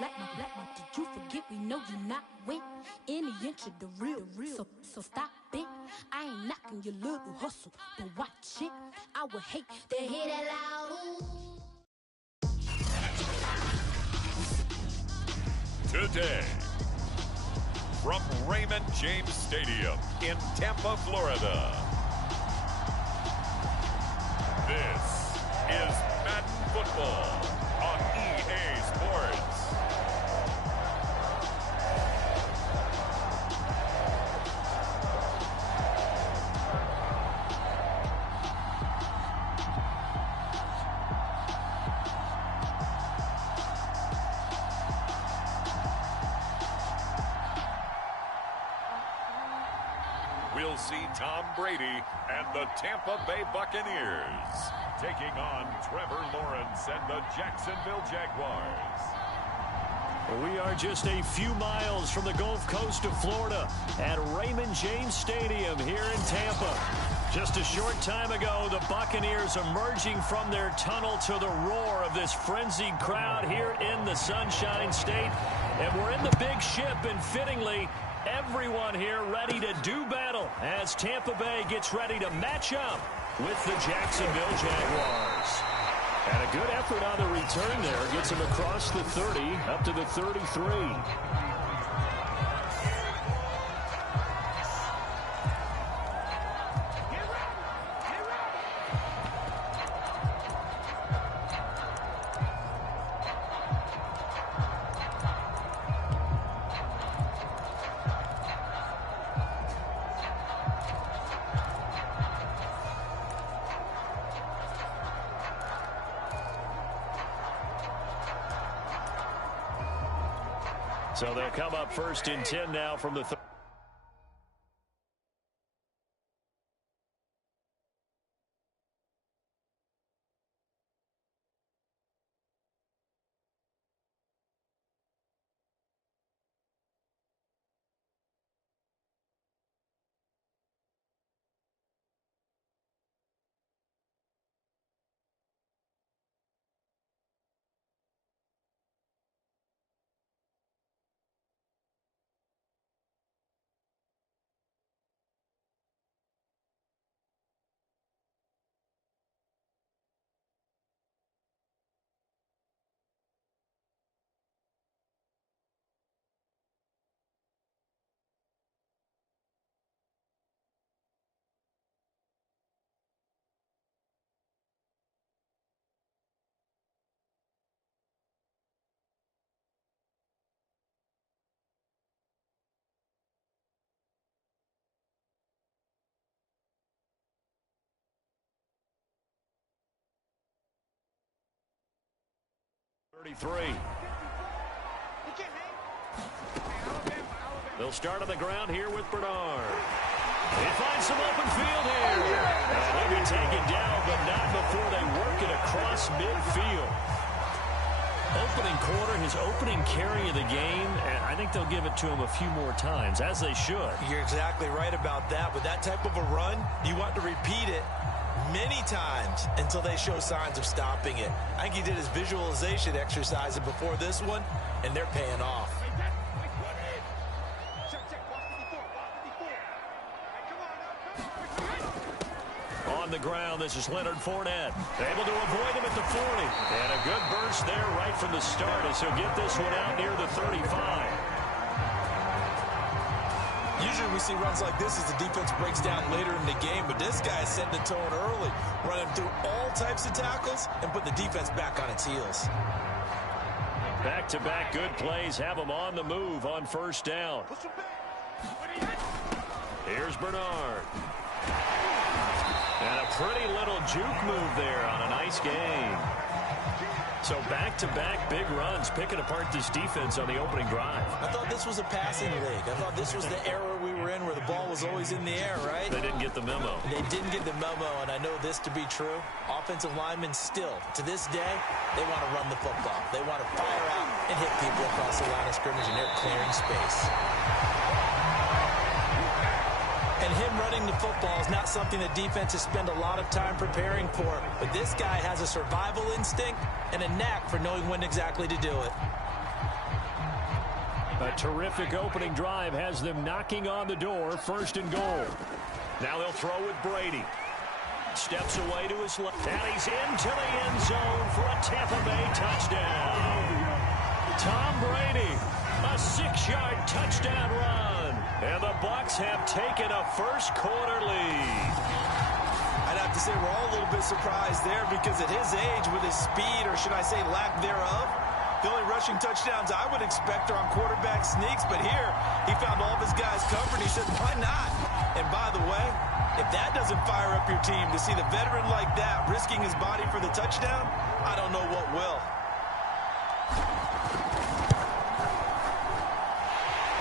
Did you forget we know you not with any inch of the real. So stop it. I ain't knocking your little hustle, but watch it. I would hate to hear that loud. Today, from Raymond James Stadium in Tampa, Florida, this is Madden Football on EA Sports. We'll see Tom Brady and the Tampa Bay Buccaneers taking on Trevor Lawrence and the Jacksonville Jaguars. We are just a few miles from the Gulf Coast of Florida at Raymond James Stadium here in Tampa. Just a short time ago, the Buccaneers emerging from their tunnel to the roar of this frenzied crowd here in the Sunshine State. And we're in the big ship, and fittingly, everyone here ready to do battle as Tampa Bay gets ready to match up with the Jacksonville Jaguars. And a good effort on the return there gets him across the 30 up to the 33. So they'll come up first and 10 now from the 30. They'll start on the ground here with Bernard. He finds some open field here. And they'll be taken down, but not before they work it across midfield. Opening quarter, his opening carry of the game, and I think they'll give it to him a few more times, as they should. You're exactly right about that. With that type of a run, you want to repeat it many times until they show signs of stopping it. I think he did his visualization exercise before this one, and they're paying off. On the ground, this is Leonard Fournette. Able to avoid him at the 40. And a good burst there right from the start as he'll get this one out near the 35. Usually we see runs like this as the defense breaks down later in the game, but this guy is setting the tone early, running through all types of tackles and put the defense back on its heels. Back-to-back good plays have them on the move on first down. Here's Bernard. And a pretty little juke move there on a nice game. So back-to-back big runs, picking apart this defense on the opening drive. I thought this was a passing league. I thought this was the era we were in where the ball was always in the air, right? They didn't get the memo. They didn't get the memo, and I know this to be true. Offensive linemen still, to this day, they want to run the football. They want to fire out and hit people across the line of scrimmage, and they're clearing space. And him running the football is not something that defenses spend a lot of time preparing for. But this guy has a survival instinct and a knack for knowing when exactly to do it. A terrific opening drive has them knocking on the door, 1st and goal. Now they'll throw with Brady. Steps away to his left, and he's into the end zone for a Tampa Bay touchdown. Tom Brady, a 6-yard touchdown run, and the Bucs have taken a first-quarter lead. I'd have to say we're all a little bit surprised there because at his age, with his speed, or should I say lack thereof, the only rushing touchdowns I would expect are on quarterback sneaks, but here he found all of his guys covered. He said, why not? And by the way, if that doesn't fire up your team to see the veteran like that risking his body for the touchdown, I don't know what will.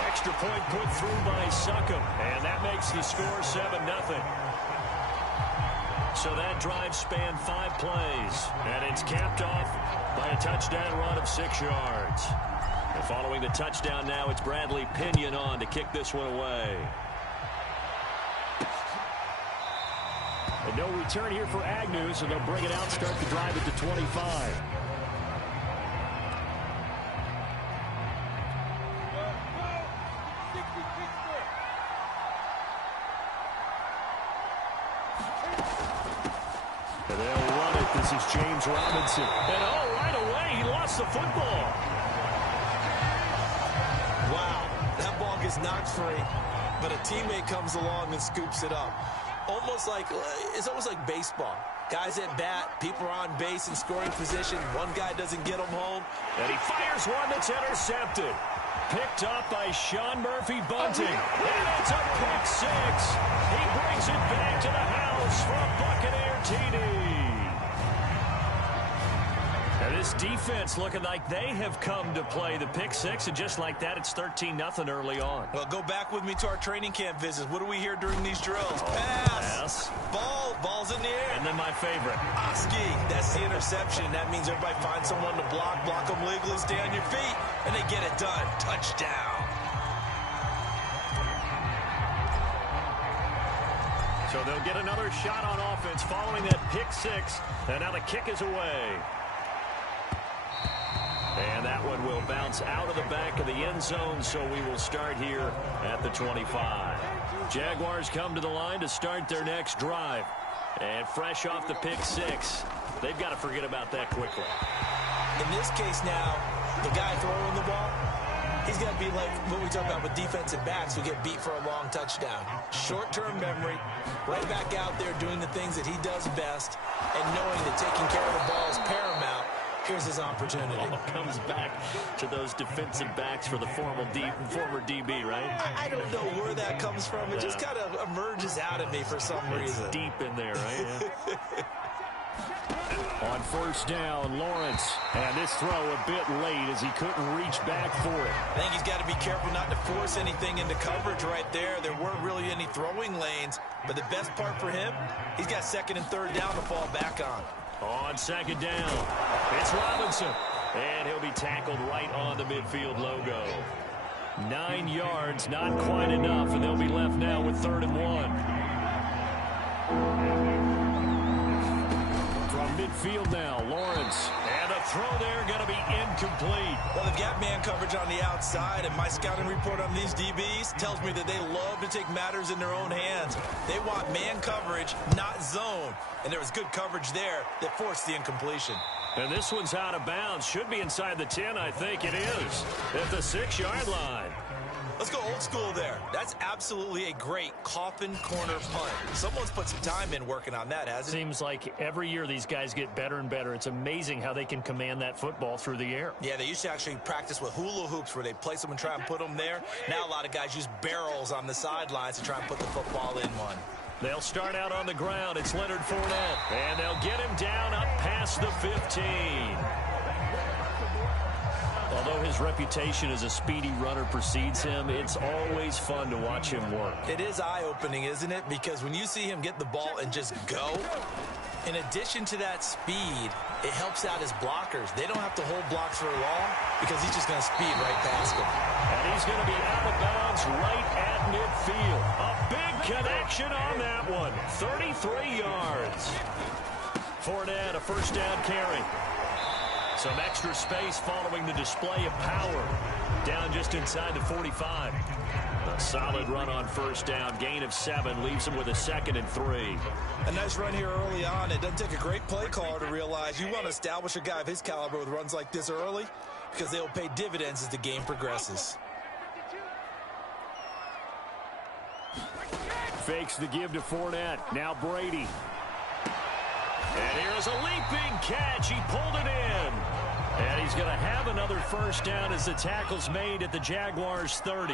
Extra point put through by Succop, and that makes the score 7-0. So that drive spanned 5 plays, and it's capped off by a touchdown run of 6 yards. And following the touchdown now, it's Bradley Pinion on to kick this one away. And no return here for Agnew, so they'll bring it out, start the drive at the 25. And they'll run it. This is James Robinson. And right away, he lost the football. Wow, that ball gets knocked free, but a teammate comes along and scoops it up. It's almost like baseball. Guys at bat, people are on base in scoring position. One guy doesn't get them home. And he fires one that's intercepted. Picked up by Sean Murphy Bunting. And it's a pick 6. He brings it back to the house for a Buccaneer TD. And this defense looking like they have come to play the pick 6, and just like that, it's 13-0 early on. Well, go back with me to our training camp visits. What do we hear during these drills? Pass. Ball's in the air. And then my favorite. Oski, that's the interception. That means everybody finds someone to block them legally, stay on your feet, and they get it done. Touchdown. So they'll get another shot on offense following that pick 6, and now the kick is away. And that one will bounce out of the back of the end zone, so we will start here at the 25. Jaguars come to the line to start their next drive. And fresh off the pick 6, they've got to forget about that quickly. In this case now, the guy throwing the ball, he's got to be like what we talk about with defensive backs who get beat for a long touchdown. Short-term memory, right back out there doing the things that he does best, and knowing that taking care of the ball is paramount. Here's his opportunity. All comes back to those defensive backs for the former DB, right? I don't know where that comes from. It just kind of emerges out of me for some reason. It's deep in there, right? Yeah. On first down, Lawrence. And this throw a bit late as he couldn't reach back for it. I think he's got to be careful not to force anything into coverage right there. There weren't really any throwing lanes. But the best part for him, he's got 2nd and 3rd down to fall back on. On 2nd down, it's Robinson. And he'll be tackled right on the midfield logo. 9 yards, not quite enough, and they'll be left now with 3rd and 1. From midfield now, Lawrence. And a throw there going to be incomplete. Well, they've got man coverage on the outside, and my scouting report on these DBs tells me that they love to take matters in their own hands. They want man coverage, not zone. And there was good coverage there that forced the incompletion. And this one's out of bounds. Should be inside the 10, I think it is. At the 6-yard line. Let's go old school there. That's absolutely a great coffin corner punt. Someone's put some time in working on that, hasn't it? Seems like every year these guys get better and better. It's amazing how they can command that football through the air. Yeah, they used to actually practice with hula hoops where they place them and try and put them there. Now a lot of guys use barrels on the sidelines to try and put the football in one. They'll start out on the ground. It's Leonard Fournette. And they'll get him down up past the 15. Although his reputation as a speedy runner precedes him, it's always fun to watch him work. It is eye-opening, isn't it? Because when you see him get the ball and just go, in addition to that speed, it helps out his blockers. They don't have to hold blocks for long because he's just going to speed right past them. And he's going to be out of bounds right at midfield. A big connection on that one. 33 yards. Fournette, a first down carry. Some extra space following the display of power. Down just inside the 45. A solid run on first down. Gain of 7 leaves him with a 2nd and 3. A nice run here early on. It doesn't take a great play caller to realize you want to establish a guy of his caliber with runs like this early because they'll pay dividends as the game progresses. Fakes the give to Fournette. Now Brady. And here's a leaping catch. He pulled it in. And he's going to have another first down as the tackle's made at the Jaguars' 30.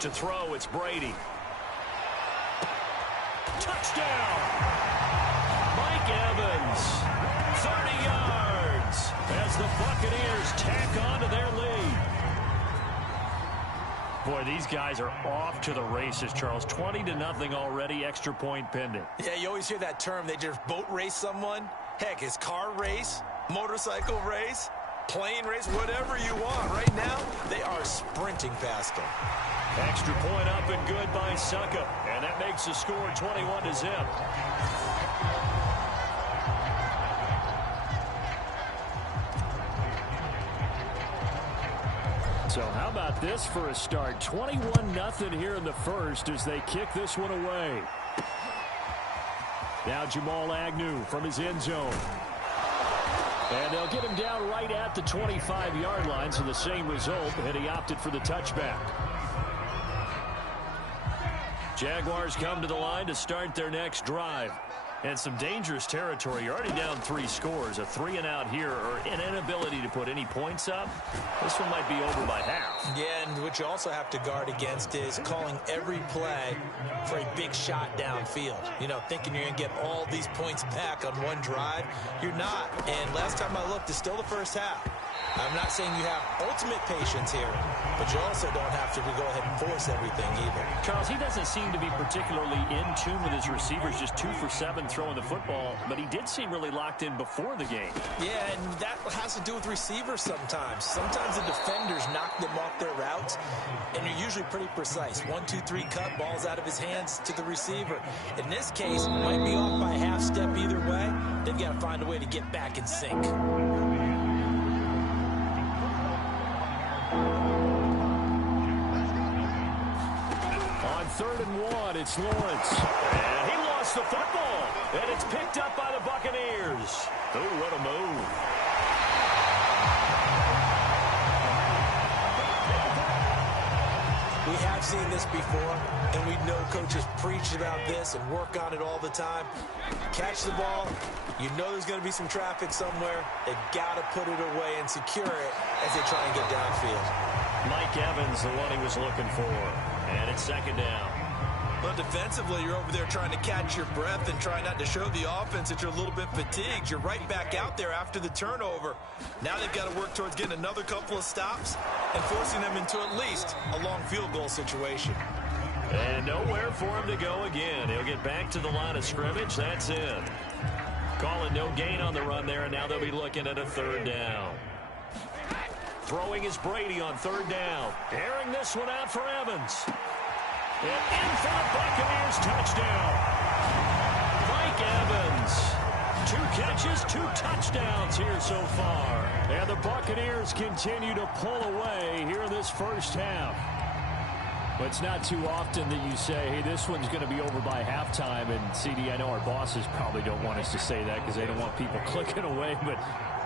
To throw, it's Brady. Touchdown! Mike Evans, 30 yards, as the Buccaneers tack on to their lead. Boy, these guys are off to the races, Charles. 20-0 already, extra point pending. Yeah, you always hear that term. They just boat race someone. Heck, it's car race, motorcycle race, plane race, whatever you want. Right now, they are sprinting past them. Extra point up and good by Succa. And that makes the score 21-0. So how about this for a start? 21-0 here in the first as they kick this one away. Now Jamal Agnew from his end zone. And they'll get him down right at the 25-yard line, so the same result, and he opted for the touchback. Jaguars come to the line to start their next drive. And some dangerous territory. You're already down 3 scores. A 3-and-out here, or an inability to put any points up. This one might be over by half. Yeah, and what you also have to guard against is calling every play for a big shot downfield. You know, thinking you're going to get all these points back on one drive. You're not. And last time I looked, it's still the first half. I'm not saying you have ultimate patience here, but you also don't have to go ahead and force everything either. Charles, he doesn't seem to be particularly in tune with his receivers, just 2 for 7 throwing the football, but he did seem really locked in before the game. Yeah, and that has to do with receivers sometimes. Sometimes the defenders knock them off their routes, and you're usually pretty precise. 1, 2, 3 cut, balls out of his hands to the receiver. In this case, might be off by a half step either way. They've got to find a way to get back in sync. On 3rd and 1, it's Lawrence. And he lost the football. And it's picked up by the Buccaneers. Oh, what a move. We have seen this before, and we know coaches preach about this and work on it all the time. Catch the ball. You know there's going to be some traffic somewhere. They've got to put it away and secure it as they try and get downfield. Mike Evans, the one he was looking for. And it's 2nd down. But defensively, you're over there trying to catch your breath and try not to show the offense that you're a little bit fatigued. You're right back out there after the turnover. Now they've got to work towards getting another couple of stops and forcing them into at least a long field goal situation. And nowhere for him to go again. He'll get back to the line of scrimmage. That's it. Calling no gain on the run there, and now they'll be looking at a 3rd down. Throwing is Brady on 3rd down. Airing this one out for Evans. And in for the Buccaneers touchdown. Mike Evans. 2 catches, 2 touchdowns here so far. And the Buccaneers continue to pull away here in this first half. But it's not too often that you say, hey, this one's going to be over by halftime. And, CD, I know our bosses probably don't want us to say that because they don't want people clicking away. But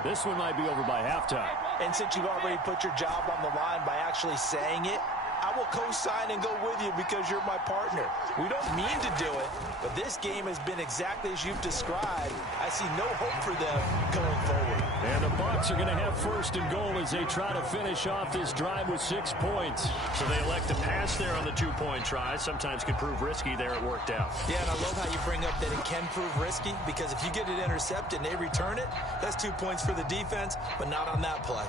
this one might be over by halftime. And since you've already put your job on the line by actually saying it, I will co-sign and go with you because you're my partner. We don't mean to do it, but this game has been exactly as you've described. I see no hope for them going forward. And the Bucs are going to have 1st and goal as they try to finish off this drive with 6 points. So they elect to pass there on the 2-point try. Sometimes can prove risky there. It worked out. Yeah, and I love how you bring up that it can prove risky because if you get it intercepted and they return it, that's 2 points for the defense, but not on that play.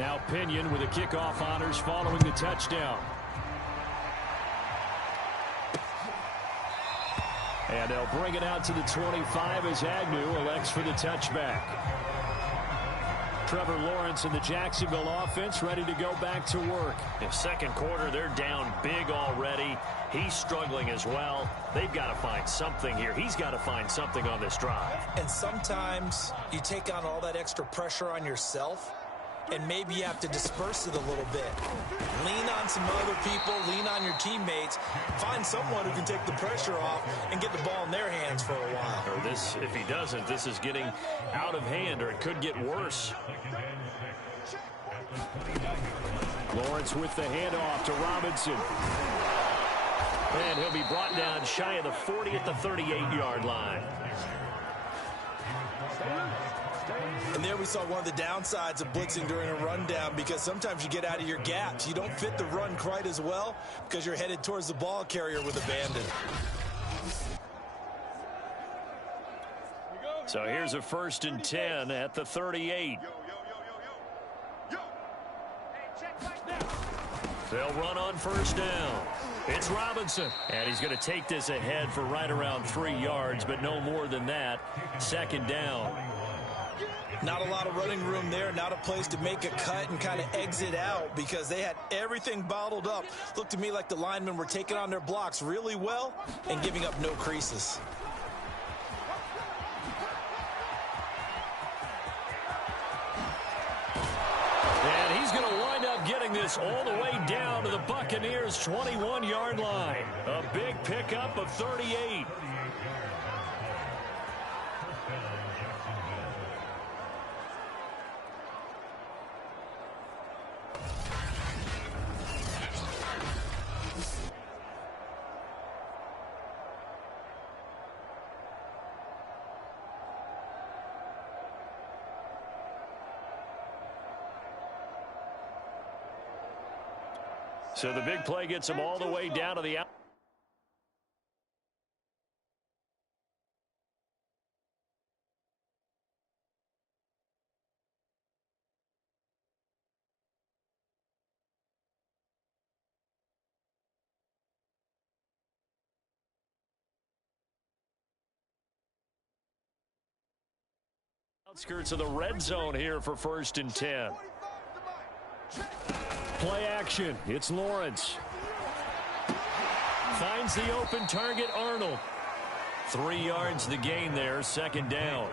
Now Pinion with the kickoff honors following the touchdown. And they'll bring it out to the 25 as Agnew elects for the touchback. Trevor Lawrence and the Jacksonville offense ready to go back to work. In second quarter, they're down big already. He's struggling as well. They've got to find something here. He's got to find something on this drive. And sometimes you take on all that extra pressure on yourself, and maybe you have to disperse it a little bit. Lean on some other people, lean on your teammates, find someone who can take the pressure off and get the ball in their hands for a while. Or this, if he doesn't, this is getting out of hand, or it could get worse. Lawrence with the handoff to Robinson. And he'll be brought down shy of the 40 at the 38-yard line. And there we saw one of the downsides of blitzing during a rundown, because sometimes you get out of your gaps. You don't fit the run quite as well because you're headed towards the ball carrier with abandon. So here's a 1st and 10 at the 38. They'll run on 1st down. It's Robinson. And he's going to take this ahead for right around 3 yards, but no more than that. 2nd down. Not a lot of running room there, not a place to make a cut and kind of exit out, because they had everything bottled up. Looked to me like the linemen were taking on their blocks really well and giving up no creases. And he's going to wind up getting this all the way down to the Buccaneers' 21-yard line. A big pickup of 38. So the big play gets him all the way down to the out. Outskirts of the red zone here for 1st and 10. Play action. It's Lawrence. Finds the open target, Arnold. 3 yards the gain there, 2nd down.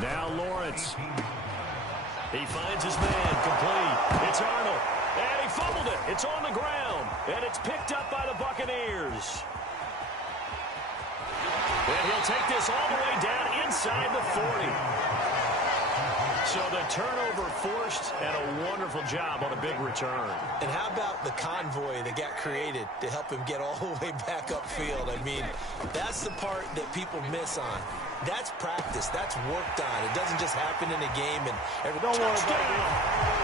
Now Lawrence. He finds his man, complete. It's Arnold. And he fumbled it. It's on the ground. And it's picked up by the Buccaneers. And he'll take this all the way down inside the 40. So the turnover forced, and a wonderful job on a big return. And how about the convoy that got created to help him get all the way back upfield? I mean, that's the part that people miss on. That's practice. That's worked on. It doesn't just happen in a game and everyone. Touchdown!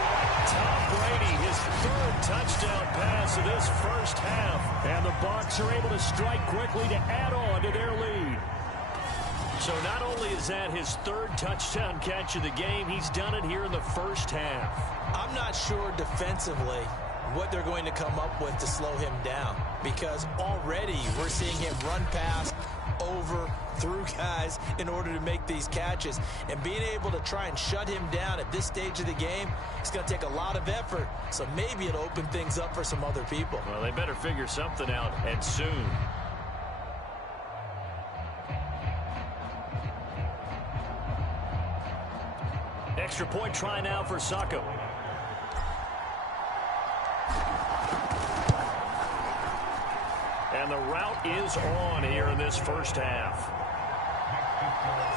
Tom Brady, his 3rd touchdown pass of this first half. And the Bucs are able to strike quickly to add on to their lead. So not only is that his 3rd touchdown catch of the game, he's done it here in the first half. I'm not sure defensively what they're going to come up with to slow him down, because already we're seeing him run past, over, through guys in order to make these catches. And being able to try and shut him down at this stage of the game, it's going to take a lot of effort. So maybe it'll open things up for some other people. Well, they better figure something out, and soon. Extra point try now for Sacco. And the route is on here in this first half.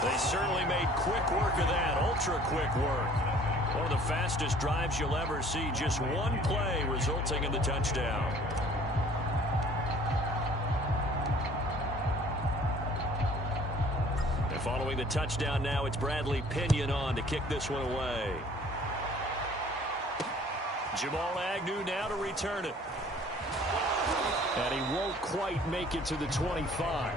They certainly made quick work of that, ultra quick work. One of the fastest drives you'll ever see, just one play resulting in the touchdown. And following the touchdown now, it's Bradley Pinion on to kick this one away. Jamal Agnew now to return it. And he won't quite make it to the 25.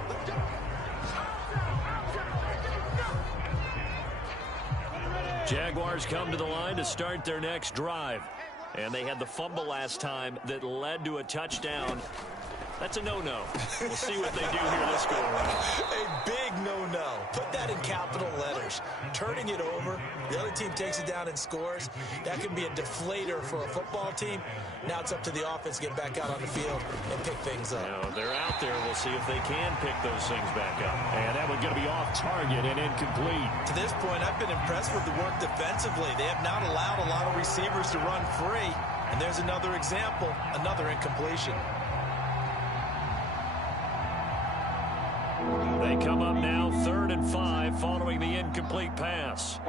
Jaguars come to the line to start their next drive. And they had the fumble last time that led to a touchdown. That's a no-no. We'll see what they do here this go around. A big no-no. Put that in capital letters. Turning it over, the other team takes it down and scores. That can be a deflator for a football team. Now it's up to the offense to get back out on the field and pick things up. They're out there. We'll see if they can pick those things back up. And that one's going to be off target and incomplete. To this point, I've been impressed with the work defensively. They have not allowed a lot of receivers to run free. And there's another example, another incompletion. They come up now 3rd and 5 following the incomplete pass.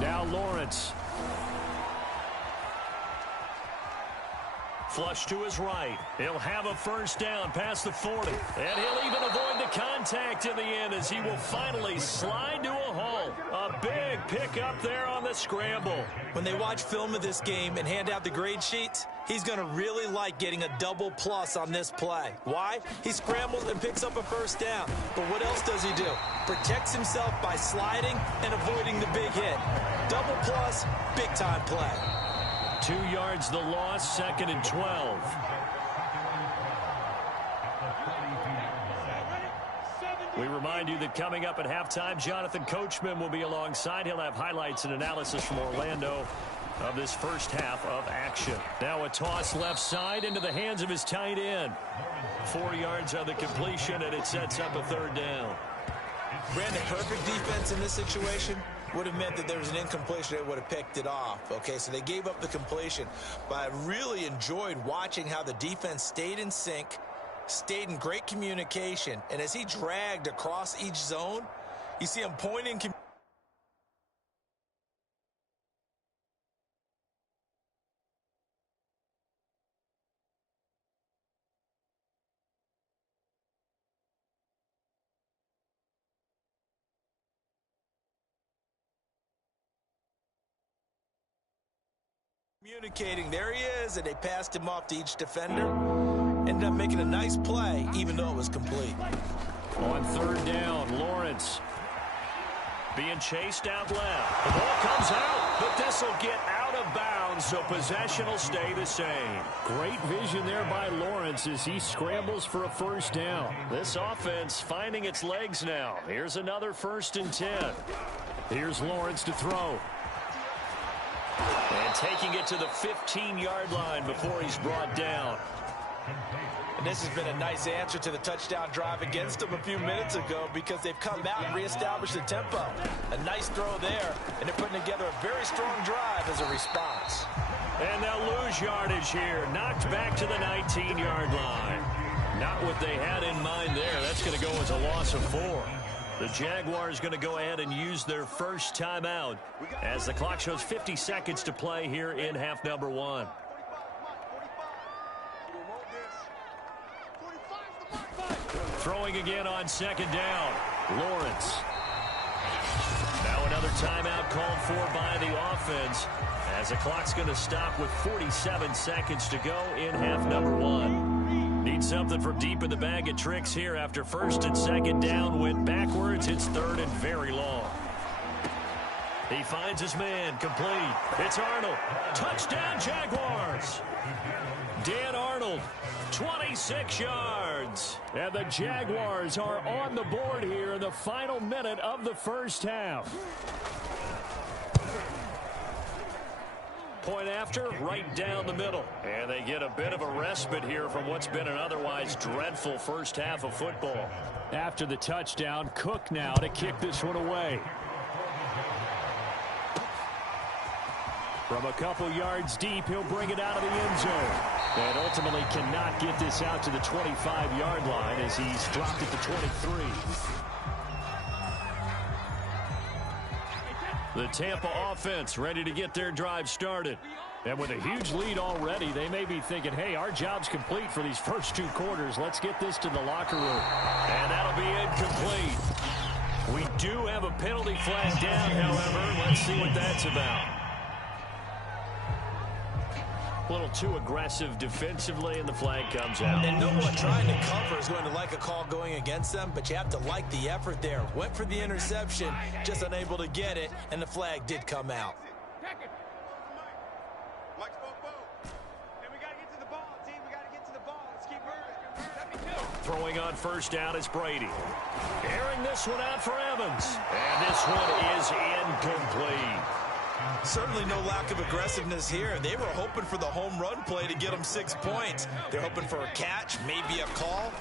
Now Lawrence. Flush to his right. He'll have a first down past the 40. And he'll even avoid the contact in the end as he will finally slide to a halt. A big pickup there on the scramble. When they watch film of this game and hand out the grade sheets, he's going to really like getting a double plus on this play. Why? He scrambles and picks up a first down. But what else does he do? Protects himself by sliding and avoiding the big hit. Double plus, big time play. 2 yards the loss, 2nd and 12. We remind you that coming up at halftime, Jonathan Coachman will be alongside. He'll have highlights and analysis from Orlando of this first half of action. Now a toss left side into the hands of his tight end. 4 yards on the completion, and it sets up a 3rd down. Brandon, perfect defense in this situation would have meant that there was an incompletion. They would have picked it off. Okay, so they gave up the completion. But I really enjoyed watching how the defense stayed in sync, stayed in great communication. And as he dragged across each zone, you see him pointing. Communicating, there he is, and they passed him off to each defender. Ended up making a nice play, even though it was complete. On 3rd down, Lawrence being chased out left. The ball comes out, but this will get out of bounds, so possession will stay the same. Great vision there by Lawrence as he scrambles for a first down. This offense finding its legs now. Here's another 1st and 10. Here's Lawrence to throw. And taking it to the 15-yard line before he's brought down. And this has been a nice answer to the touchdown drive against them a few minutes ago because they've come out and reestablished the tempo. A nice throw there, and they're putting together a very strong drive as a response. And they'll lose yardage here. Knocked back to the 19-yard line. Not what they had in mind there. That's going to go as a loss of 4. The Jaguars going to go ahead and use their first timeout as the clock shows 50 seconds to play here in half number 1. Throwing again on 2nd down. Lawrence. Now another timeout called for by the offense as the clock's going to stop with 47 seconds to go in half number 1. Need something from deep in the bag of tricks here after 1st and 2nd down went backwards. It's 3rd and very long. He finds his man, complete. It's Arnold. Touchdown Jaguars. Dan Arnold, 26 yards. And the Jaguars are on the board here in the final minute of the first half. Point after, right down the middle. And they get a bit of a respite here from what's been an otherwise dreadful first half of football. After the touchdown, Cook now to kick this one away. From a couple yards deep, he'll bring it out of the end zone. And ultimately cannot get this out to the 25-yard line as he's dropped it to 23. The Tampa offense ready to get their drive started. And with a huge lead already, they may be thinking, hey, our job's complete for these first 2 quarters. Let's get this to the locker room. And that'll be incomplete. We do have a penalty flag down, however. Let's see what that's about. A little too aggressive defensively, and the flag comes out. And no one trying to cover is going to like a call going against them, but you have to like the effort there. Went for the interception, just unable to get it, and the flag did come out. Throwing on first down is Brady. Airing this one out for Evans. And this one is incomplete. Certainly no lack of aggressiveness here. They were hoping for the home run play to get them 6 points. They're hoping for a catch, maybe a call,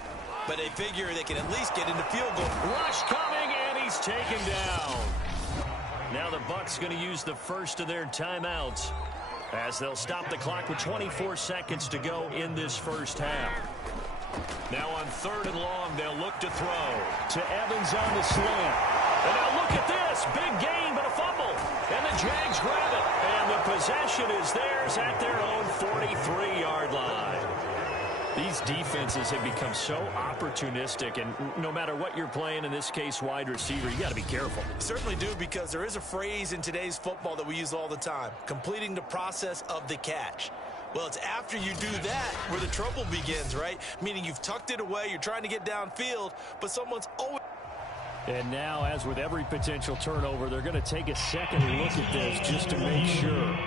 but they figure they can at least get into field goal. Rush coming, and he's taken down. Now the Bucs going to use the first of their timeouts as they'll stop the clock with 24 seconds to go in this first half. Now on 3rd and long, they'll look to throw to Evans on the slant. And now look at this. Big gain, but a fumble. And the Jags grab it. And the possession is theirs at their own 43-yard line. These defenses have become so opportunistic, and no matter what you're playing, in this case wide receiver, you got to be careful. Certainly do, because there is a phrase in today's football that we use all the time: completing the process of the catch. Well, it's after you do that where the trouble begins, right? Meaning you've tucked it away, you're trying to get downfield, but someone's always... And now, as with every potential turnover, they're going to take a second look at this just to make sure.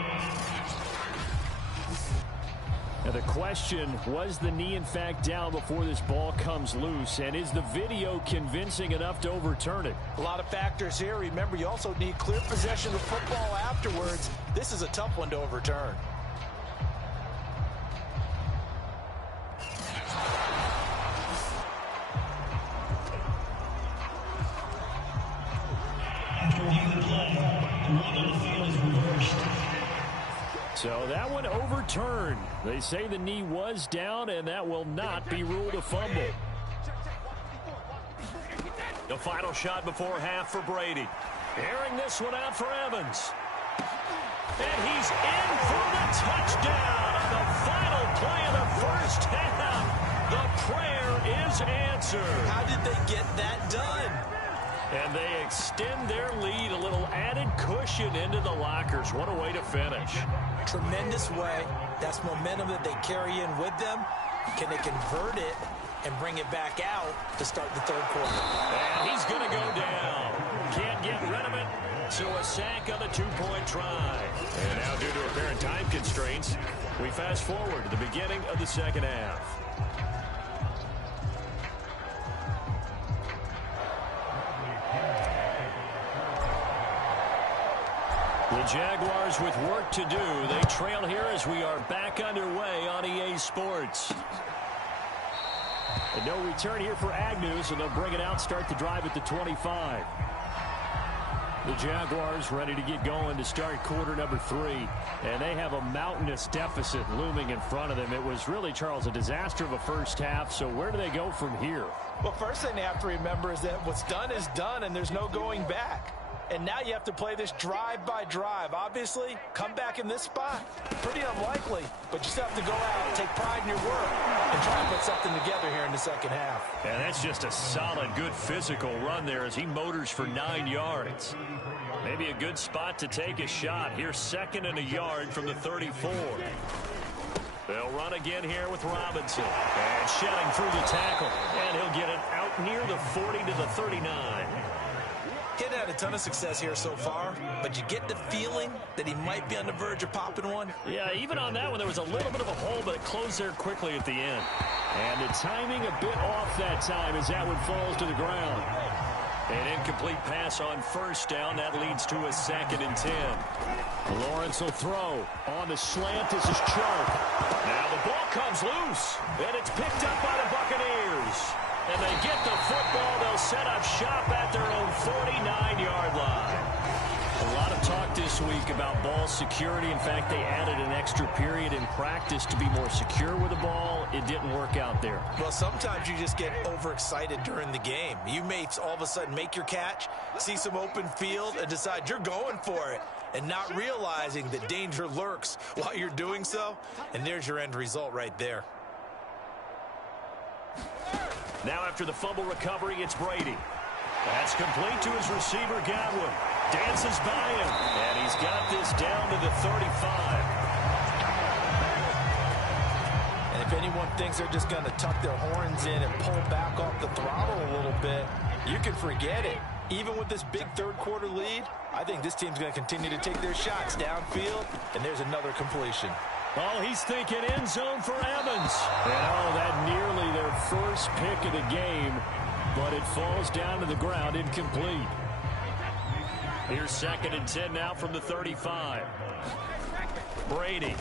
Now the question, was the knee in fact down before this ball comes loose? And is the video convincing enough to overturn it? A lot of factors here. Remember, you also need clear possession of football afterwards. This is a tough one to overturn. So that one overturned. They say the knee was down, and that will not be ruled a fumble. The final shot before half for Brady. Airing this one out for Evans. And he's in for the touchdown on the final play of the first half. The prayer is answered. How did they get that done? And they extend their lead, a little added cushion into the lockers. What a way to finish. Tremendous way. That's momentum that they carry in with them. Can they convert it and bring it back out to start the third quarter? And he's going to go down. Can't get rid of it. So a sack on the two-point try. And now, due to apparent time constraints, we fast forward to the beginning of the second half. The Jaguars with work to do. They trail here as we are back underway on EA Sports. And no return here for Agnew, so they'll bring it out, start the drive at the 25. The Jaguars ready to get going to start quarter number 3. And they have a mountainous deficit looming in front of them. It was really, Charles, a disaster of a first half. So where do they go from here? Well, first thing they have to remember is that what's done is done, and there's no going back. And now you have to play this drive by drive. Obviously, come back in this spot, pretty unlikely. But you still have to go out, take pride in your work, and try and put something together here in the second half. And that's just a solid, good physical run there as he motors for 9 yards. Maybe a good spot to take a shot. Here's 2nd and a yard from the 34. They'll run again here with Robinson. And shedding through the tackle. And he'll get it out near the 40 to the 39. Kid had a ton of success here so far, but you get the feeling that he might be on the verge of popping one. Yeah, even on that one, there was a little bit of a hole, but it closed there quickly at the end. And the timing a bit off that time as that one falls to the ground. An incomplete pass on first down. That leads to a 2nd and 10. Lawrence will throw. On the slant, this is Chark. Now the ball comes loose, and it's picked up by the Buccaneers. And they get the football. They'll set up shop at their own 49-yard line. A lot of talk this week about ball security. In fact, they added an extra period in practice to be more secure with the ball. It didn't work out there. Well, sometimes you just get overexcited during the game. You may all of a sudden make your catch, see some open field, and decide you're going for it, and not realizing that danger lurks while you're doing so. And there's your end result right there. Now after the fumble recovery, it's Brady. That's complete to his receiver, Godwin. Dances by him, and he's got this down to the 35. thinks they're just going to tuck their horns in and pull back off the throttle a little bit, you can forget it. Even with this big third-quarter lead, I think this team's going to continue to take their shots downfield, and there's another completion. Oh, he's thinking end zone for Evans. And oh, that nearly their first pick of the game, but it falls down to the ground incomplete. Here's 2nd and 10 now from the 35. Brady.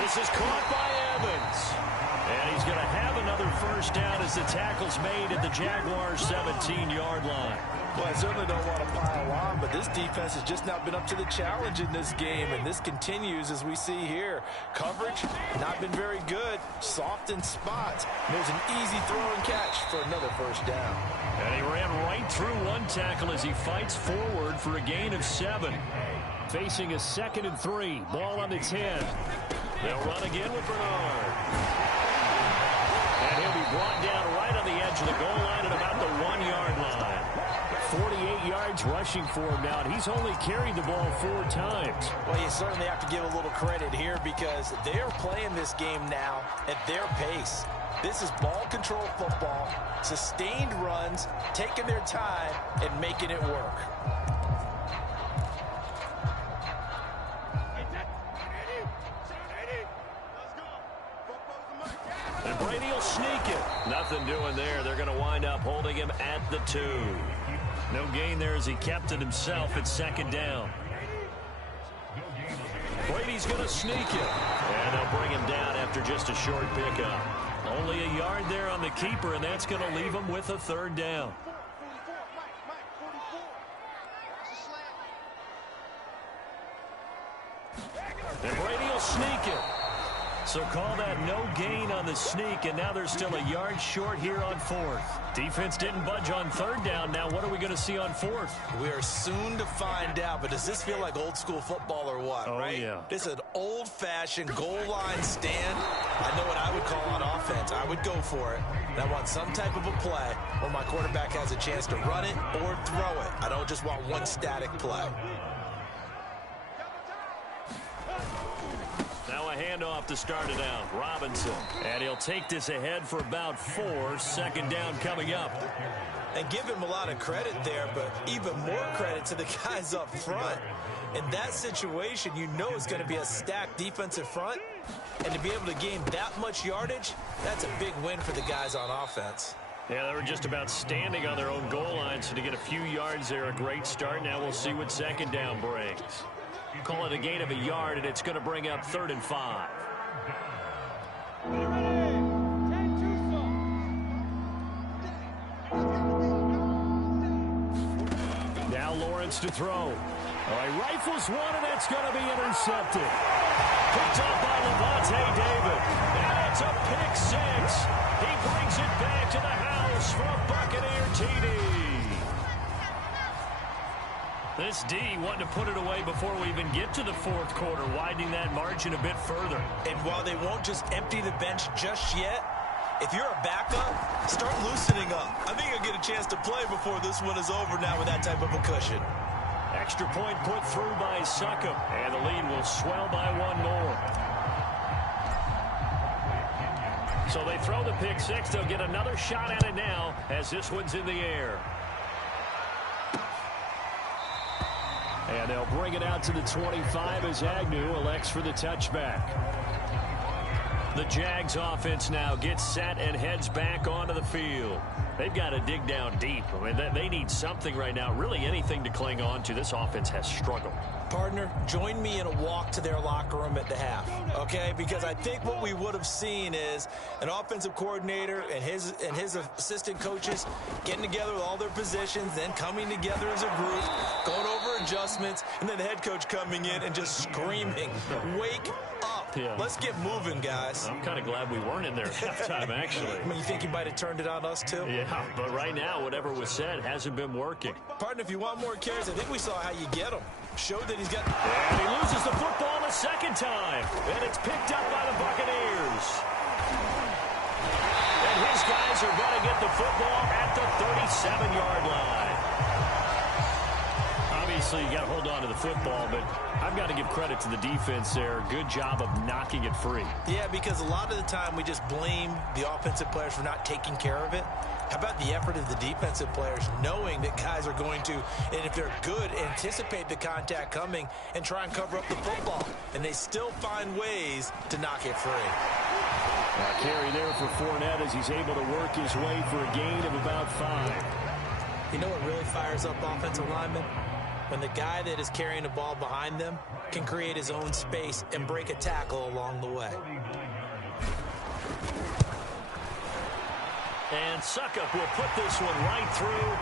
This is caught by Evans. And he's going to have another first down as the tackle's made at the Jaguars' 17-yard line. Well, I certainly don't want to pile on, but this defense has just not been up to the challenge in this game, and this continues as we see here. Coverage, not been very good. Soft in spots. There's an easy throw and catch for another first down. And he ran right through one tackle as he fights forward for a gain of 7. Facing a 2nd and 3. Ball on the 10. They'll run again with Bernard. And he'll be brought down right on the edge of the goal line at about the 1-yard line. 48 yards rushing for him now, and he's only carried the ball 4 times. Well, you certainly have to give a little credit here because they're playing this game now at their pace. This is ball control football, sustained runs, taking their time, and making it work. And Brady will sneak it. Nothing doing there. They're going to wind up holding him at the 2. No gain there as he kept it himself at 2nd down. Brady's going to sneak it. And they'll bring him down after just a short pickup. Only a yard there on the keeper, and that's going to leave him with a 3rd down. And Brady will sneak it. So call that no gain on the sneak, and now they're still a yard short here on 4th. Defense didn't budge on 3rd down. Now what are we going to see on 4th? We are soon to find out, but does this feel like old school football or what, right? Yeah. This is an old-fashioned goal line stand. I know what I would call on offense. I would go for it. And I want some type of a play where my quarterback has a chance to run it or throw it. I don't just want one static play. Now a handoff to start it out. Robinson. And he'll take this ahead for about 4. 2nd down coming up. And give him a lot of credit there, but even more credit to the guys up front. In that situation, you know it's going to be a stacked defensive front. And to be able to gain that much yardage, that's a big win for the guys on offense. Yeah, they were just about standing on their own goal line, so to get a few yards there, a great start. Now we'll see what 2nd down brings. Call it a gain of a yard, and it's going to bring up 3rd and 5. Now Lawrence to throw. All right, rifles one, and that's going to be intercepted. Picked up by Levante David. And it's a pick 6. He brings it back to the house for a Buccaneer TD. This D wanting to put it away before we even get to the 4th quarter, widening that margin a bit further. And while they won't just empty the bench just yet, if you're a backup, start loosening up. I think you'll get a chance to play before this one is over now with that type of a cushion. Extra point put through by Succop, and the lead will swell by 1 more. So they throw the pick 6. They'll get another shot at it now as this one's in the air. And they'll bring it out to the 25 as Agnew elects for the touchback. The Jags offense now gets set and heads back onto the field. They've got to dig down deep. I mean, they need something right now, really anything to cling on to. This offense has struggled. Partner, join me in a walk to their locker room at the half, okay? Because I think what we would have seen is an offensive coordinator and his assistant coaches getting together with all their positions, then coming together as a group, going over adjustments, and then the head coach coming in and just screaming, wake up. Yeah. Let's get moving, guys. I'm kind of glad we weren't in there at halftime, actually. I mean, you think he might have turned it on us, too? Yeah, but right now, whatever was said hasn't been working. Partner, if you want more carries, I think we saw how you get them. Showed that he's got... And he loses the football the 2nd time. And it's picked up by the Buccaneers. And his guys are going to get the football at the 37-yard line. obviously, you got to hold on to the football, but I've got to give credit to the defense there. Good job of knocking it free. Yeah, because a lot of the time we just blame the offensive players for not taking care of it. How about the effort of the defensive players knowing that guys are going to, and if they're good, anticipate the contact coming and try and cover up the football. And they still find ways to knock it free. Carry there for Fournette as he's able to work his way for a gain of about 5. You know what really fires up offensive linemen? When the guy that is carrying the ball behind them can create his own space and break a tackle along the way. And Succop will put this one right through,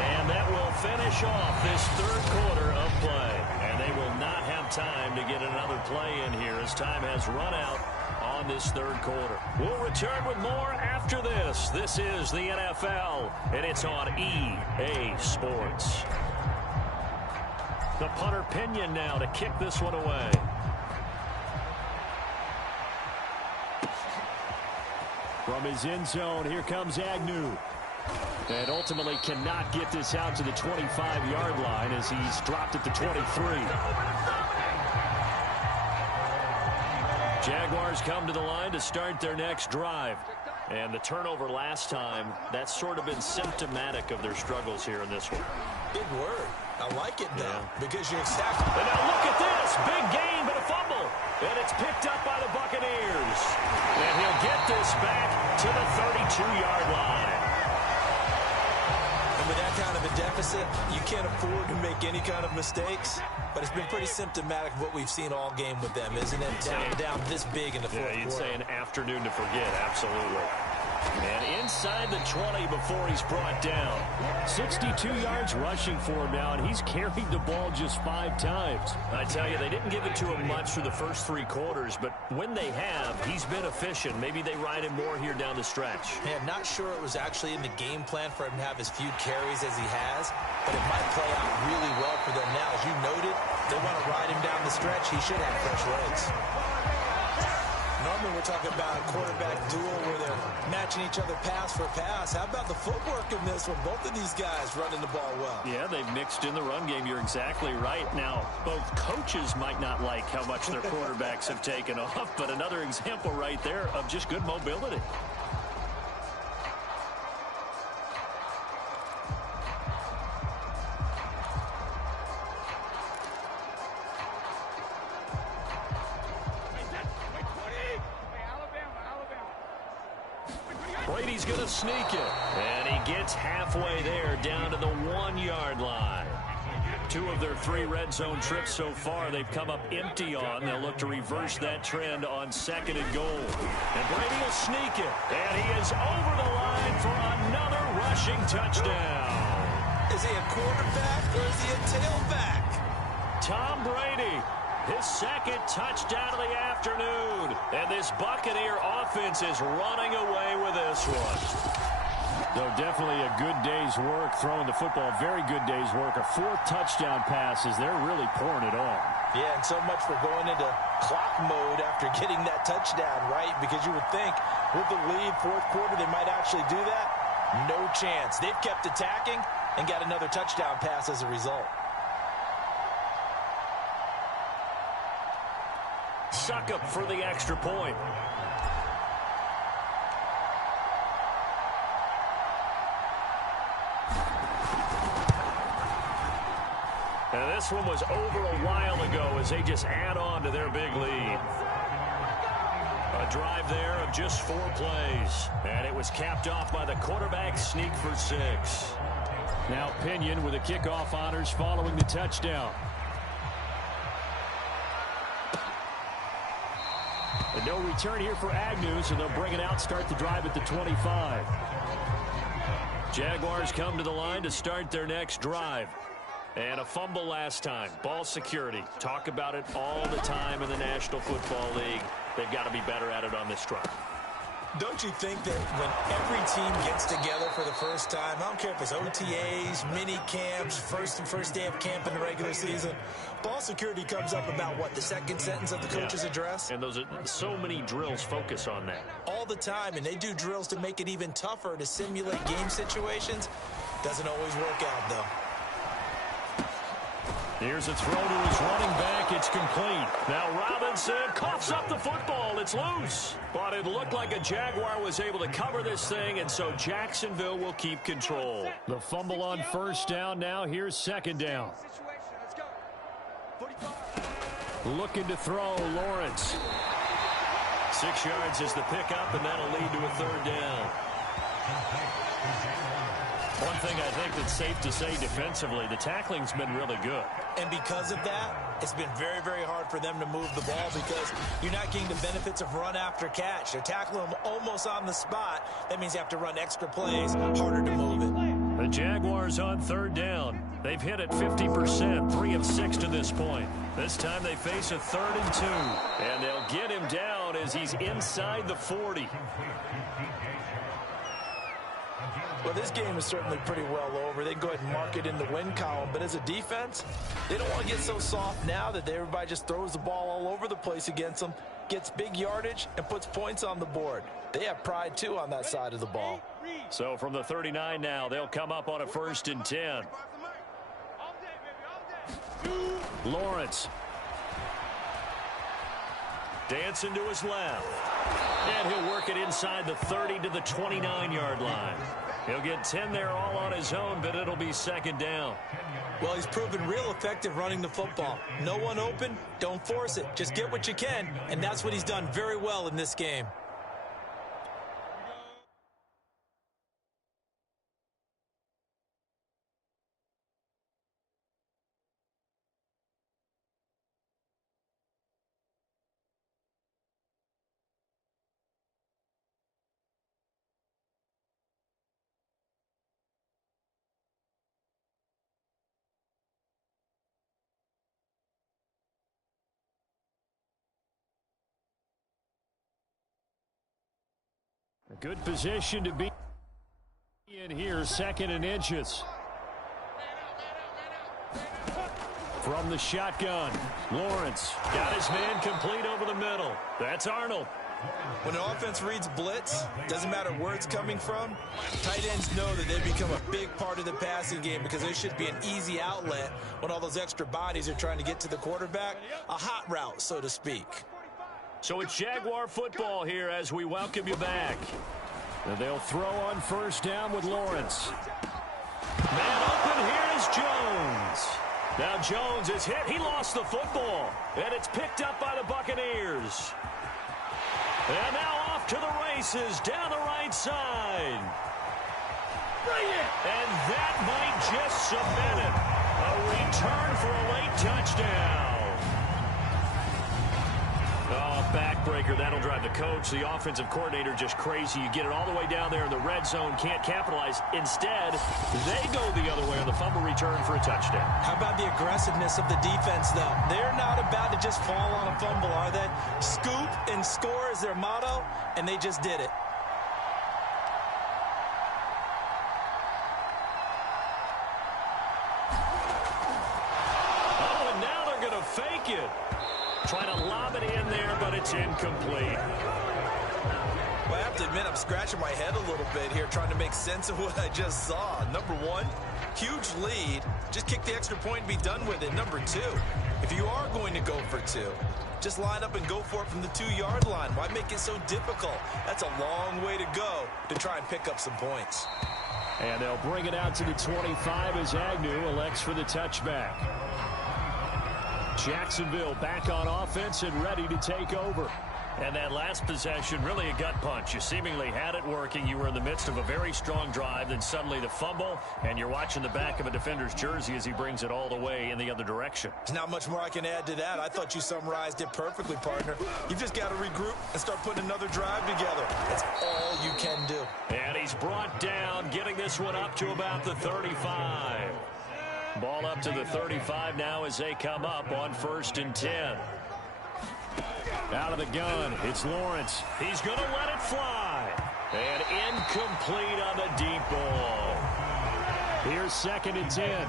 and that will finish off this third quarter of play. And they will not have time to get another play in here as time has run out on this third quarter. We'll return with more after this. This is the NFL, and it's on EA Sports. The punter Pinion now to kick this one away. From his end zone, here comes Agnew. And ultimately cannot get this out to the 25-yard line as he's dropped at the 23. Jaguars come to the line to start their next drive. And the turnover last time, that's sort of been symptomatic of their struggles here in this one. Big word. I like it, though, because you're exactly. And now look at this. Big gain, but a fumble. And it's picked up by the Buccaneers. And he'll get this back to the 32-yard line. And with that kind of a deficit, you can't afford to make any kind of mistakes. But it's been pretty symptomatic of what we've seen all game with them, isn't it? Down this big in the fourth quarter. You'd say an afternoon to forget, absolutely. And inside the 20 before he's brought down. 62 yards rushing for him now, and he's carried the ball just 5 times. I tell you, they didn't give it to him much through the first 3 quarters, but when they have, he's been efficient. Maybe they ride him more here down the stretch. Yeah, not sure it was actually in the game plan for him to have as few carries as he has, but it might play out really well for them now. As you noted, they want to ride him down the stretch. He should have fresh legs. Normally we're talking about a quarterback duel where they're matching each other pass for pass. How about the footwork in this one? Both of these guys running the ball well. Yeah, they've mixed in the run game. You're exactly right. Now, both coaches might not like how much their quarterbacks have taken off, but another example right there of just good mobility. Brady's going to sneak it. And he gets halfway there down to the 1-yard line. 2 of their 3 red zone trips so far they've come up empty on. They'll look to reverse that trend on 2nd and goal. And Brady will sneak it. And he is over the line for another rushing touchdown. Is he a quarterback or is he a tailback? Tom Brady. His 2nd touchdown of the afternoon. And this Buccaneer offense is running away with this one. Though definitely a good day's work throwing the football. Very good day's work. A 4th touchdown pass as they're really pouring it on. Yeah, and so much for going into clock mode after getting that touchdown, right? Because you would think with the lead, 4th quarter, they might actually do that. No chance. They've kept attacking and got another touchdown pass as a result. Succop for the extra point. And this one was over a while ago as they just add on to their big lead. A drive there of just 4 plays. And it was capped off by the quarterback sneak for 6. Now Pinion with the kickoff honors following the touchdown. And no return here for Agnew, so they'll bring it out, start the drive at the 25. Jaguars come to the line to start their next drive. And a fumble last time. Ball security. Talk about it all the time in the National Football League. They've got to be better at it on this drive. Don't you think that when every team gets together for the first time, I don't care if it's OTAs, mini camps, first day of camp in the regular season, ball security comes up about, what, the 2nd sentence of the coach's address? And those are so many drills focus on that. All the time, and they do drills to make it even tougher to simulate game situations. Doesn't always work out, though. Here's a throw to his running back. It's complete. Now Robinson coughs up the football. It's loose. But it looked like a Jaguar was able to cover this thing, and so Jacksonville will keep control. The fumble on first down now. Here's second down. Looking to throw, Lawrence. 6 yards is the pickup, and that'll lead to a third down. One thing I think that's safe to say defensively, the tackling's been really good. And because of that, it's been very, very hard for them to move the ball because you're not getting the benefits of run after catch. They're tackling them almost on the spot. That means you have to run extra plays, harder to move it. The Jaguars on third down. They've hit it 50%, 3 of 6 to this point. This time they face a 3rd and 2. And they'll get him down as he's inside the 40. Well, this game is certainly pretty well over. They can go ahead and mark it in the win column. But as a defense, they don't want to get so soft now that everybody just throws the ball all over the place against them, gets big yardage, and puts points on the board. They have pride, too, on that side of the ball. So from the 39 now, they'll come up on a 1st and 10. Lawrence. Dancing to his left. And he'll work it inside the 30 to the 29-yard line. He'll get 10 there all on his own, but it'll be second down. Well, he's proven real effective running the football. No one open, don't force it. Just get what you can, and that's what he's done very well in this game. A good position to be in here, 2nd and inches. From the shotgun, Lawrence got his man complete over the middle. That's Arnold. When an offense reads blitz, doesn't matter where it's coming from, tight ends know that they become a big part of the passing game because there should be an easy outlet when all those extra bodies are trying to get to the quarterback. A hot route, so to speak. So it's Jaguar football here as we welcome you back. And they'll throw on first down with Lawrence. Man open, here is Jones. Now Jones is hit. He lost the football. And it's picked up by the Buccaneers. And now off to the races down the right side. And that might just cement it. A return for a late touchdown. Oh, backbreaker. That'll drive the coach, the offensive coordinator, just crazy. You get it all the way down there in the red zone, can't capitalize. Instead, they go the other way on the fumble return for a touchdown. How about the aggressiveness of the defense, though? They're not about to just fall on a fumble, are they? Scoop and score is their motto, and they just did it. Oh, and now they're going to fake it. Trying to lob it in there, but it's incomplete. Well, I have to admit, I'm scratching my head a little bit here, trying to make sense of what I just saw. Number one, huge lead. Just kick the extra point and be done with it. Number two, if you are going to go for two, just line up and go for it from the 2-yard line. Why make it so difficult? That's a long way to go to try and pick up some points. And they'll bring it out to the 25 as Agnew elects for the touchback. Jacksonville back on offense and ready to take over. And that last possession, really a gut punch. You seemingly had it working. You were in the midst of a very strong drive, then suddenly the fumble, and you're watching the back of a defender's jersey as he brings it all the way in the other direction. There's not much more I can add to that. I thought you summarized it perfectly, partner. You've just got to regroup and start putting another drive together. That's all you can do. And he's brought down, getting this one up to about the 35. Ball up to the 35 now as they come up on 1st and 10. Out of the gun, it's Lawrence. He's going to let it fly. And incomplete on the deep ball. Here's 2nd and 10.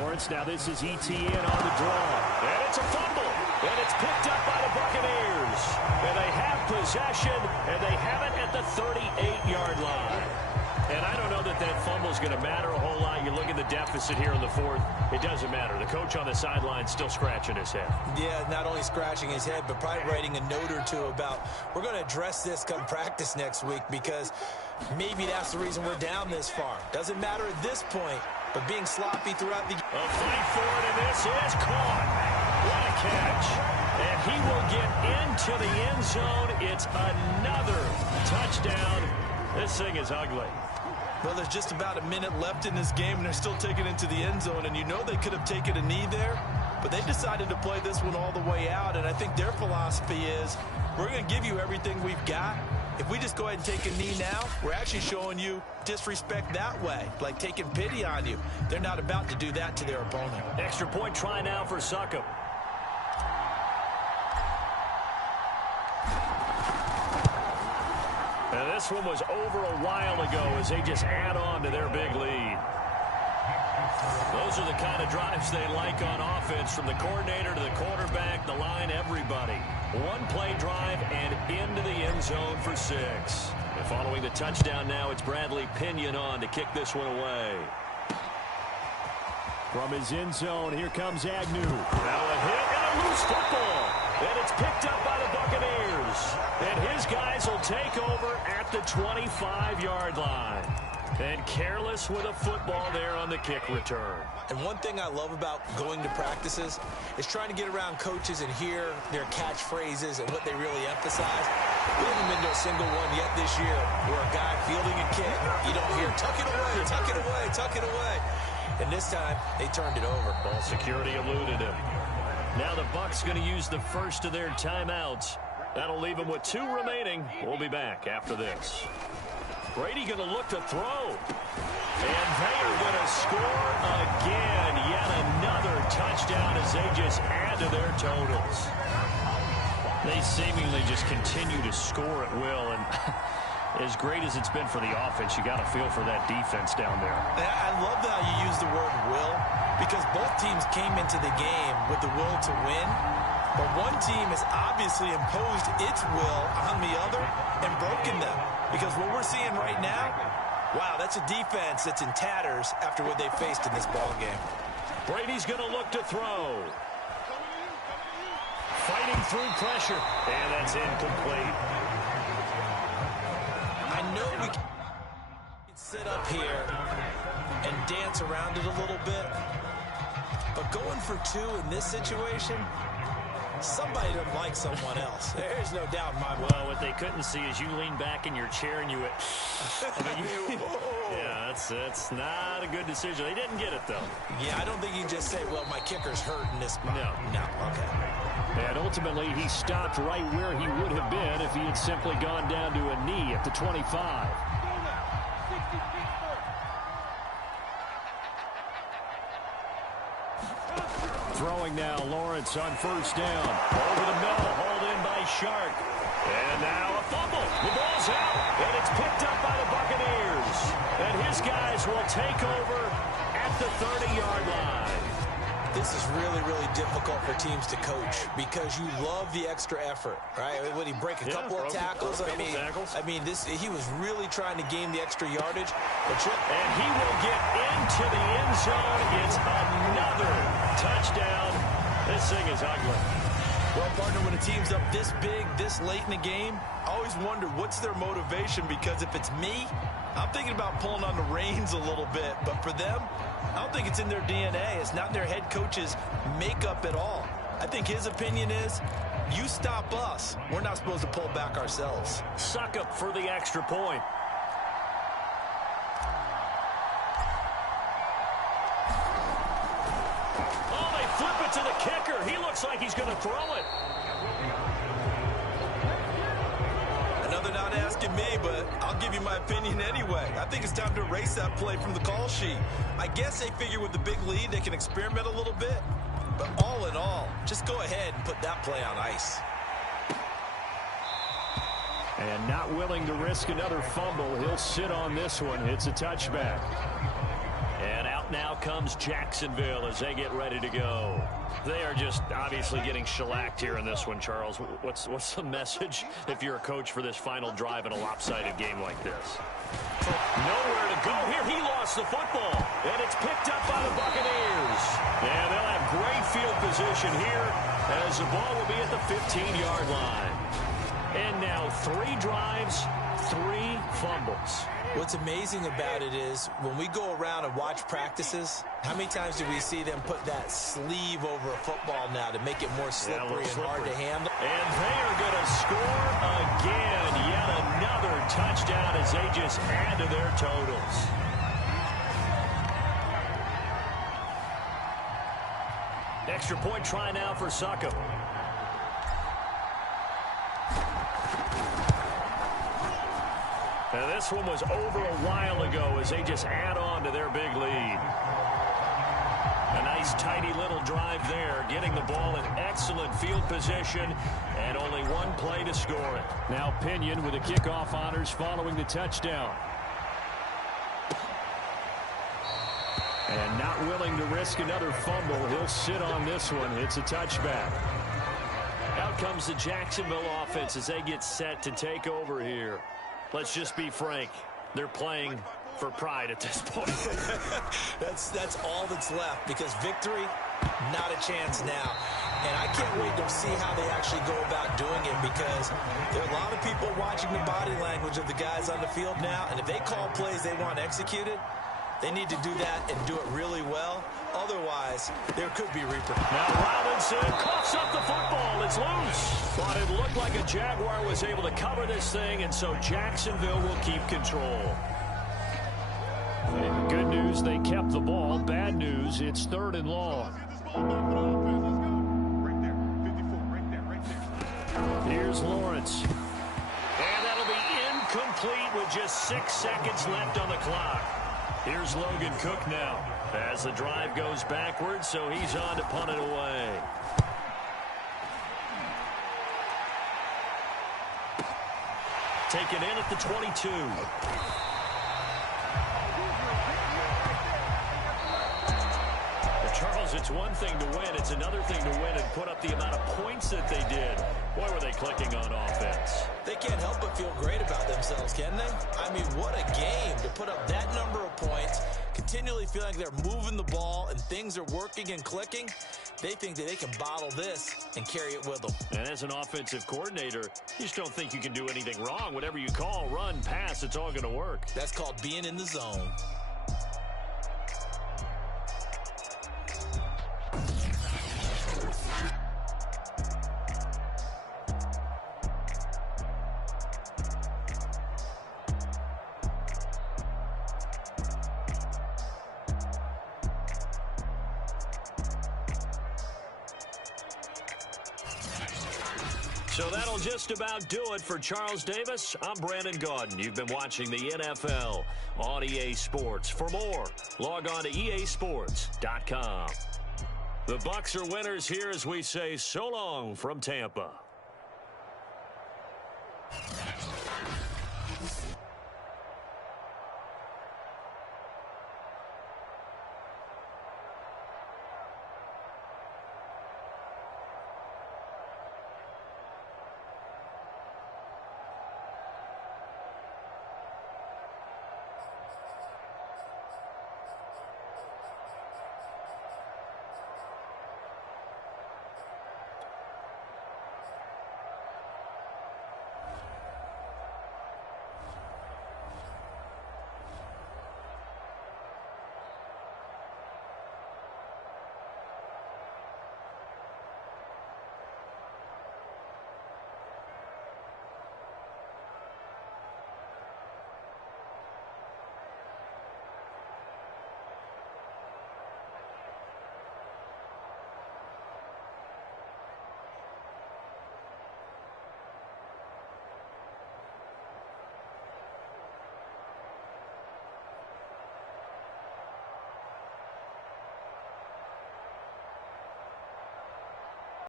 Lawrence, now this is ETN on the draw. And it's a fumble. And it's picked up by the Buccaneers. And they have possession, and they have it at the 38-yard line. And I don't know that that fumble is going to matter a whole lot. You look at the deficit here in the fourth, it doesn't matter. The coach on the sideline still scratching his head. Yeah, not only scratching his head, but probably writing a note or two about, we're going to address this come practice next week, because maybe that's the reason we're down this far. Doesn't matter at this point, but being sloppy throughout the game. A fight for it, and this is caught. What a catch. And he will get into the end zone. It's another touchdown. This thing is ugly. Well, there's just about a minute left in this game, and they're still taking it into the end zone. And you know they could have taken a knee there, but they decided to play this one all the way out. And I think their philosophy is, we're going to give you everything we've got. If we just go ahead and take a knee now, we're actually showing you disrespect that way, like taking pity on you. They're not about to do that to their opponent. Extra point try now for Succop. And this one was over a while ago as they just add on to their big lead. Those are the kind of drives they like on offense, from the coordinator to the quarterback, the line, everybody. One-play drive and into the end zone for 6. And following the touchdown now, it's Bradley Pinion on to kick this one away. From his end zone, here comes Agnew. Now a hit and a loose football. And it's picked up by the Buccaneers. And his guys will take over at the 25-yard line. And careless with a football there on the kick return. And one thing I love about going to practices is trying to get around coaches and hear their catchphrases and what they really emphasize. We haven't been to a single one yet this year where a guy fielding a kick, you don't hear, tuck it away, tuck it away, tuck it away. And this time, they turned it over. Ball security eluded him. Now the Bucs going to use the first of their timeouts. That'll leave them with 2 remaining. We'll be back after this. Brady going to look to throw. And they are going to score again. Yet another touchdown as they just add to their totals. They seemingly just continue to score at will. And as great as it's been for the offense, you got to feel for that defense down there. I love how you use the word will, because both teams came into the game with the will to win. But one team has obviously imposed its will on the other and broken them. Because what we're seeing right now, wow, that's a defense that's in tatters after what they faced in this ball game. Brady's going to look to throw. Fighting through pressure. And that's incomplete. I know we can sit up here and dance around it a little bit. But going for 2 in this situation, somebody doesn't like someone else. There's no doubt in my mind. Well, what they couldn't see is you lean back in your chair and you went, yeah, that's not a good decision. They didn't get it, though. Yeah, I don't think you can just say, well, my kicker's hurt in this spot. No, Okay. And ultimately, he stopped right where he would have been if he had simply gone down to a knee at the 25. Throwing now, Lawrence on first down. Over the middle, hauled in by Shark. And now a fumble. The ball's out, and it's picked up by the Buccaneers. And his guys will take over at the 30-yard line. This is really, really difficult for teams to coach because you love the extra effort, right? Would he break a couple of tackles? I mean, he was really trying to gain the extra yardage. And he will get into the end zone. It's another touchdown. This thing is ugly. Well, partner, when a team's up this big, this late in the game, I always wonder what's their motivation, because if it's me, I'm thinking about pulling on the reins a little bit. But for them, I don't think it's in their DNA. It's not in their head coach's makeup at all. I think his opinion is, you stop us, we're not supposed to pull back ourselves. Succop for the extra point. Oh, they flip it to the kicker. He looks like he's going to throw it. Another not asking me, but I'll give you my opinion anyway. I think it's time to erase that play from the call sheet. I guess they figure with the big lead they can experiment a little bit. But all in all, just go ahead and put that play on ice. And not willing to risk another fumble, he'll sit on this one. It's a touchback. And out Now comes Jacksonville as they get ready to go. They are just obviously getting shellacked here in this one, Charles. What's the message if you're a coach for this final drive in a lopsided game like this? Nowhere to go here. He lost the football, and it's picked up by the Buccaneers. And they'll have great field position here as the ball will be at the 15-yard line. And now 3 drives, 3 fumbles. What's amazing about it is when we go around and watch practices, how many times do we see them put that sleeve over a football now to make it more slippery and hard to handle? And they are going to score again. Yet another touchdown as they just add to their totals. Extra point try now for Succop. And this one was over a while ago as they just add on to their big lead. A nice, tidy little drive there, getting the ball in excellent field position, and only 1 play to score it. Now Pinion with the kickoff honors following the touchdown. And not willing to risk another fumble. He'll sit on this one. It's a touchback. Out comes the Jacksonville offense as they get set to take over here. Let's just be frank. They're playing for pride at this point. That's all that's left, because victory, not a chance now. And I can't wait to see how they actually go about doing it, because there are a lot of people watching the body language of the guys on the field now, and if they call plays they want executed, they need to do that and do it really well. Otherwise, there could be repercussions. Now Robinson coughs up the football. It's loose. But it looked like a Jaguar was able to cover this thing, and so Jacksonville will keep control. And good news, they kept the ball. Bad news, it's 3rd and long. Here's Lawrence. And that'll be incomplete with just 6 seconds left on the clock. Here's Logan Cook now as the drive goes backwards, so he's on to punt it away. Taken in at the 22. Charles, it's one thing to win. It's another thing to win and put up the amount of points that they did. Boy, were they clicking on offense. They can't help but feel great about themselves, can they? I mean, what a game to put up that number of points, continually feel like they're moving the ball and things are working and clicking. They think that they can bottle this and carry it with them. And as an offensive coordinator, you just don't think you can do anything wrong. Whatever you call, run, pass, it's all going to work. That's called being in the zone. So that'll just about do it for Charles Davis. I'm Brandon Gaudin. You've been watching the NFL on EA Sports. For more, log on to easports.com. The Bucs are winners here as we say so long from Tampa.